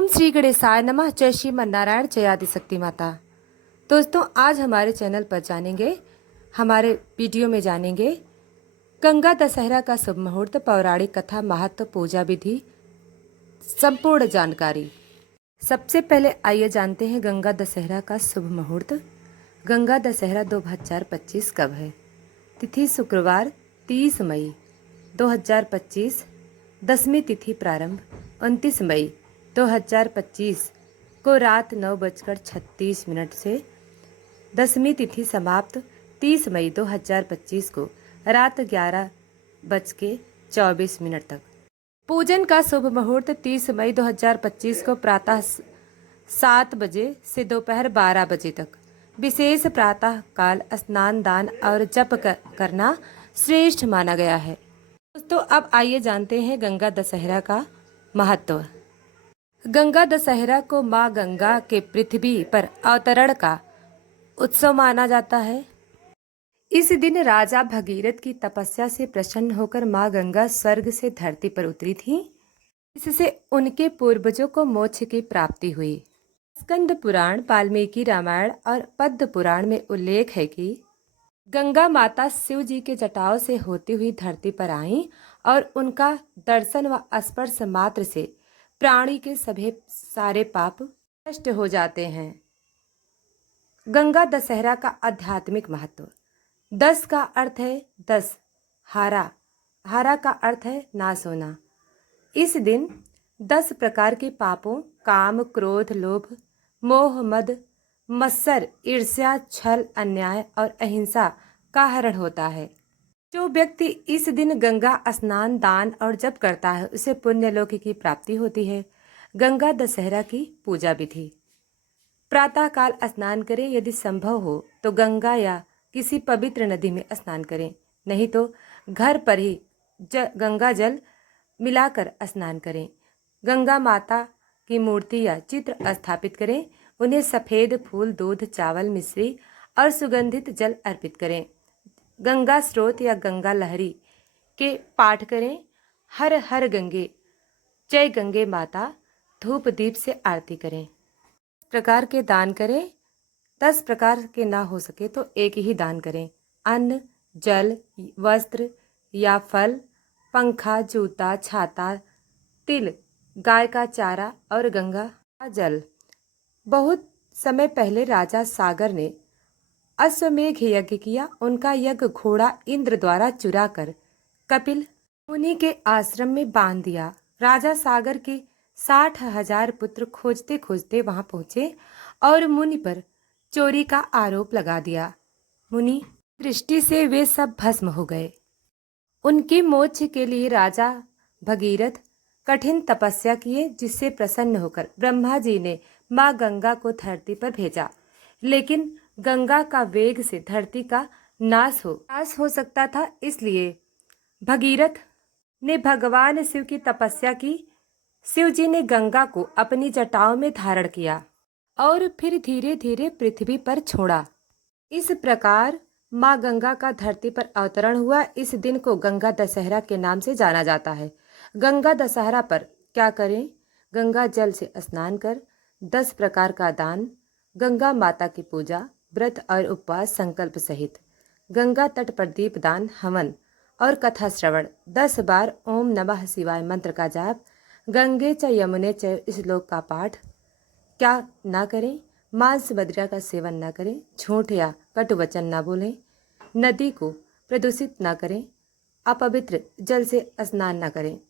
ओम श्री गणेशाय नमः। जय श्रीमन नारायण, जय आदिशक्ति माता। दोस्तों, आज हमारे चैनल पर जानेंगे, हमारे वीडियो में जानेंगे गंगा दशहरा का शुभ मुहूर्त, पौराणिक कथा, महत्व, पूजा विधि, संपूर्ण जानकारी। सबसे पहले आइए जानते हैं गंगा दशहरा का शुभ मुहूर्त। गंगा दशहरा 2025 कब है? तिथि शुक्रवार 30 मई 2025, दसवीं तिथि प्रारंभ 29 मई 2025 को रात 9:36 से, दसवीं तिथि समाप्त 30 मई 2025 को रात 11:24 तक। पूजन का शुभ मुहूर्त 30 मई 2025 को प्रातः 7 बजे से दोपहर 12 बजे तक। विशेष प्रातः काल स्नान, दान और जप करना श्रेष्ठ माना गया है। दोस्तों, अब आइए जानते हैं गंगा दशहरा का महत्व। गंगा दशहरा को माँ गंगा के पृथ्वी पर अवतरण का उत्सव माना जाता है। इस दिन राजा भगीरथ की तपस्या से प्रसन्न होकर माँ गंगा स्वर्ग से धरती पर उतरी थी। इससे उनके पूर्वजों को मोक्ष की प्राप्ति हुई। स्कंद पुराण, वाल्मीकि रामायण और पद्म पुराण में उल्लेख है कि गंगा माता शिव जी के जटाओं से होती हुई धरती पर आईं और उनका दर्शन व स्पर्श मात्र से प्राणी के सभी सारे पाप नष्ट हो जाते हैं। गंगा दशहरा का आध्यात्मिक महत्व। 10 का अर्थ है 10, हारा, हारा का अर्थ है नाश होना। इस दिन 10 प्रकार के पापों, काम, क्रोध, लोभ, मोह, मद, मत्सर, ईर्ष्या, छल, अन्याय और अहिंसा का हरण होता है। जो व्यक्ति इस दिन गंगा स्नान, दान और जप करता है उसे पुण्यलोक की प्राप्ति होती है। गंगा दशहरा की पूजा विधि। प्रातः काल स्नान करें, यदि संभव हो तो गंगा या किसी पवित्र नदी में स्नान करें, नहीं तो घर पर ही गंगा जल मिलाकर स्नान करें। गंगा माता की मूर्ति या चित्र स्थापित करें, उन्हें सफ़ेद फूल, दूध, चावल, मिश्री और सुगंधित जल अर्पित करें। गंगा स्रोत या गंगा लहरी के पाठ करें। हर हर गंगे, जय गंगे माता, धूप दीप से आरती करें। प्रकार के दान करें। 10 प्रकार के ना हो सके तो एक ही दान करें। अन्न, जल, वस्त्र या फल, पंखा, जूता, छाता, तिल, गाय का चारा और गंगा का जल। बहुत समय पहले राजा सागर ने अश्वमेघ यज्ञ किया। उनका यज्ञ घोड़ा इंद्र द्वारा चुरा कर कपिल मुनि के आश्रम में बांध दिया। राजा सागर के 60,000 पुत्र खोजते खोजते वहां पहुंचे और मुनि पर चोरी का आरोप लगा दिया। मुनि दृष्टि से वे सब भस्म हो गए। उनके मोक्ष के लिए राजा भगीरथ कठिन तपस्या किए, जिससे प्रसन्न होकर ब्रह्मा जी ने माँ गंगा को धरती पर भेजा। लेकिन गंगा का वेग से धरती का नाश हो सकता था, इसलिए भगीरथ ने भगवान शिव की तपस्या की। शिव जी ने गंगा को अपनी जटाओं में धारण किया और फिर धीरे धीरे पृथ्वी पर छोड़ा। इस प्रकार माँ गंगा का धरती पर अवतरण हुआ। इस दिन को गंगा दशहरा के नाम से जाना जाता है। गंगा दशहरा पर क्या करें? गंगा जल से स्नान कर, 10 प्रकार का दान, गंगा माता की पूजा, व्रत और उपवास संकल्प सहित, गंगा तट पर दीपदान, हवन और कथा श्रवण, 10 बार ओम नमः शिवाय मंत्र का जाप, गंगे च यमुने च श्लोक का पाठ। क्या ना करें? मांस मदिरा का सेवन ना करें, झूठ या कटु वचन ना बोलें, नदी को प्रदूषित ना करें, अपवित्र जल से स्नान ना करें।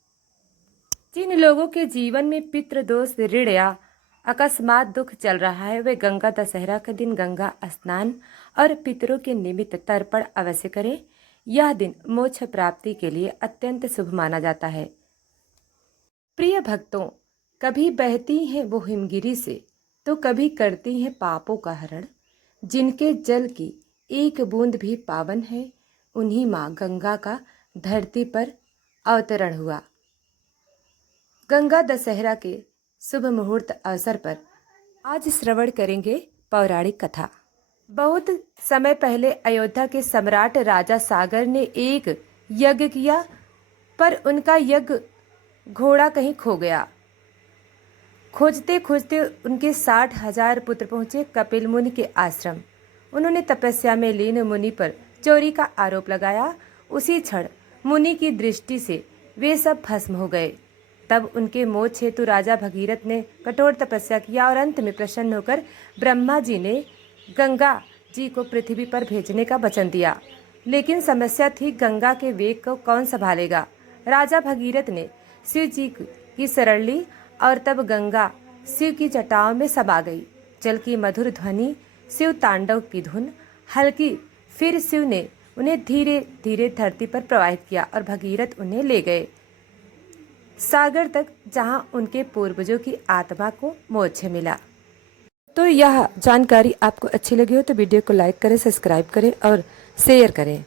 जिन लोगों के जीवन में पितृदोष, ऋण या अकस्मात दुख चल रहा है, वे गंगा दशहरा के दिन गंगा स्नान और पितरों के निमित्त तर्पण अवश्य करें। यह दिन मोक्ष प्राप्ति के लिए अत्यंत शुभ माना जाता है। प्रिय भक्तों, कभी बहती हैं वो हिमगिरी से तो कभी करती हैं पापों का हरण। जिनके जल की एक बूंद भी पावन है, उन्हीं माँ गंगा का धरती पर अवतरण हुआ। गंगा दशहरा के शुभ मुहूर्त अवसर पर आज श्रवण करेंगे पौराणिक कथा। बहुत समय पहले अयोध्या के सम्राट राजा सागर ने एक यज्ञ किया, पर उनका यज्ञ घोड़ा कहीं खो गया। खोजते खोजते उनके 60,000 पुत्र पहुँचे कपिल मुनि के आश्रम। उन्होंने तपस्या में लीन मुनि पर चोरी का आरोप लगाया। उसी क्षण मुनि की दृष्टि से वे सब भस्म हो गए। तब उनके मोक्ष हेतु राजा भगीरथ ने कठोर तपस्या किया और अंत में प्रसन्न होकर ब्रह्मा जी ने गंगा जी को पृथ्वी पर भेजने का वचन दिया। लेकिन समस्या थी, गंगा के वेग को कौन संभालेगा। राजा भगीरथ ने शिव जी की शरण ली और तब गंगा शिव की जटाओं में समा गई। जल की मधुर ध्वनि, शिव तांडव की धुन हल्की, फिर शिव ने उन्हें धीरे धीरे धरती पर प्रवाहित किया और भगीरथ उन्हें ले गए सागर तक, जहां उनके पूर्वजों की आत्मा को मोक्ष मिला। तो यह जानकारी आपको अच्छी लगी हो तो वीडियो को लाइक करें, सब्सक्राइब करें और शेयर करें।